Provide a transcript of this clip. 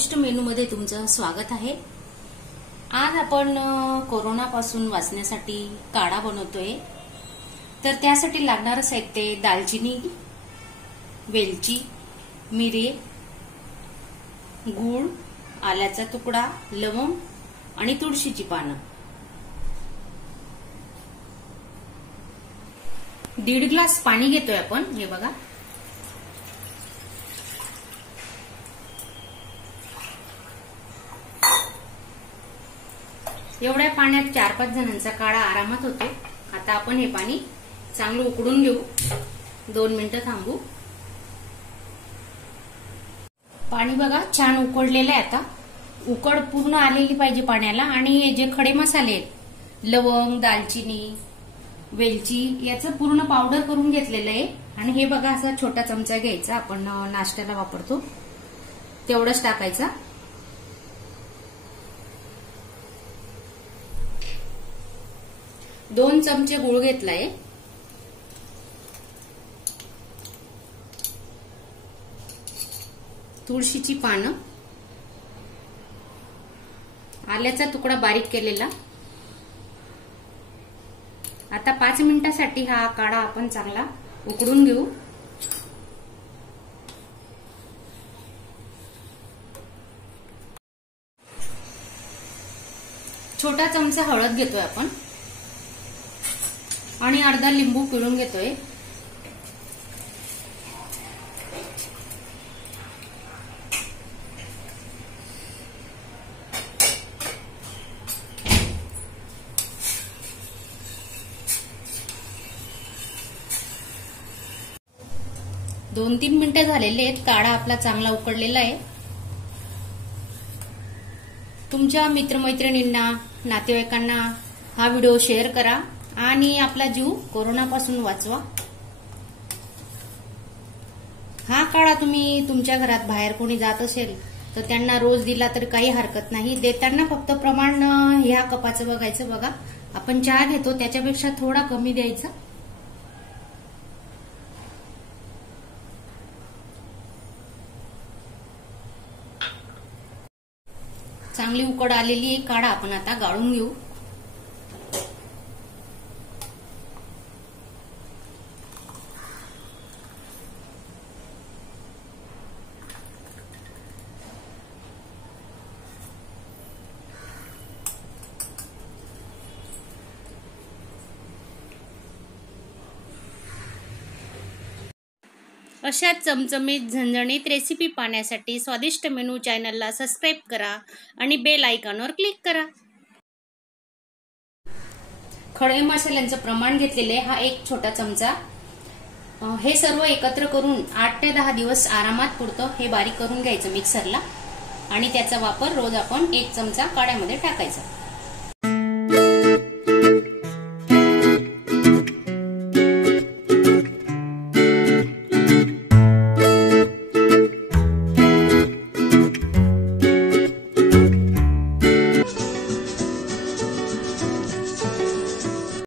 स्वादिष्ट मेनू मध्ये तुमचं स्वागत आहे। आज आपण कोरोनापासून वाचण्यासाठी काढा बनवतोय। तर त्यासाठी लागणारे साहित्य दालचिनी, वेलची, मिरी, गूळ, आल्याचा तुकडा, लवंग आणि तुळशीची पानं। 1.5 ग्लास पाणी घेतोय आपण। हे बघा, एवढ्या पाण्यात 4-5 जणांचा काढा आरामात होतो। आता आपण हे पाणी चांगलं उकळून घेऊ, 2 मिनिटं थांबू। पाणी बघा छान उकळलेलं आहे। आता उकळ पूर्ण आलेली पाहिजे पाण्याला। आणि जे खडे मसाले आहेत, लवंग, दालचिनी, वेलची, याचं पूर्ण पावडर करून घेतलेलं आहे। आणि हे बघा, असा छोटा चमचा घ्यायचा, आपण नाश्त्याला वापरतो तेवढंच टाकायचा। दोन चमचे गूळ घेतलाय, तुळशीची पानं, आल्याचा तुकडा बारीक केलेला। आता 5 मिनिटांसाठी हा काढा आपण चांगला उकळून घेऊ। छोटा चमचा हळद घेतोय आपण आणि अर्धा लिंबू पिळून घेतोय। दोन 3 मिनिटं झालेले आहेत। काढा आपला चांगला उकळलेला आहे। तुमच्या मित्रमैत्रिणींना, नातेवाईकांना हा व्हिडिओ शेअर करा आणि आपला जीव कोरोनापासून वाचवा। हा काढा तुम्ही तुमच्या घरात बाहेर कोणी जात असेल तर त्यांना रोज दिला तर काही हरकत नाही। देताना फक्त प्रमाण ह्या कपाचं बघायचं। बघा, आपण चहा घेतो त्याच्यापेक्षा थोडा कमी द्यायचा। चांगली उकळ आलेली आहे। काढा आपण आता गाळून घेऊ। अशा चमचमीत झणझणीत रेसिपी पाहण्यासाठी स्वादिष्ट मेनू चॅनलला सबस्क्राईब करा आणि बेल आयकॉनवर क्लिक करा। खडे मसाल्यांचं प्रमाण घेतलेले हा 1 छोटा चमचा। हे सर्व एकत्र करून 8 ते 10 दिवस आरामात पुरतं हे बारीक करून घ्यायचं मिक्सरला। आणि त्याचा वापर रोज आपण 1 चमचा काढ्यामध्ये टाकायचा।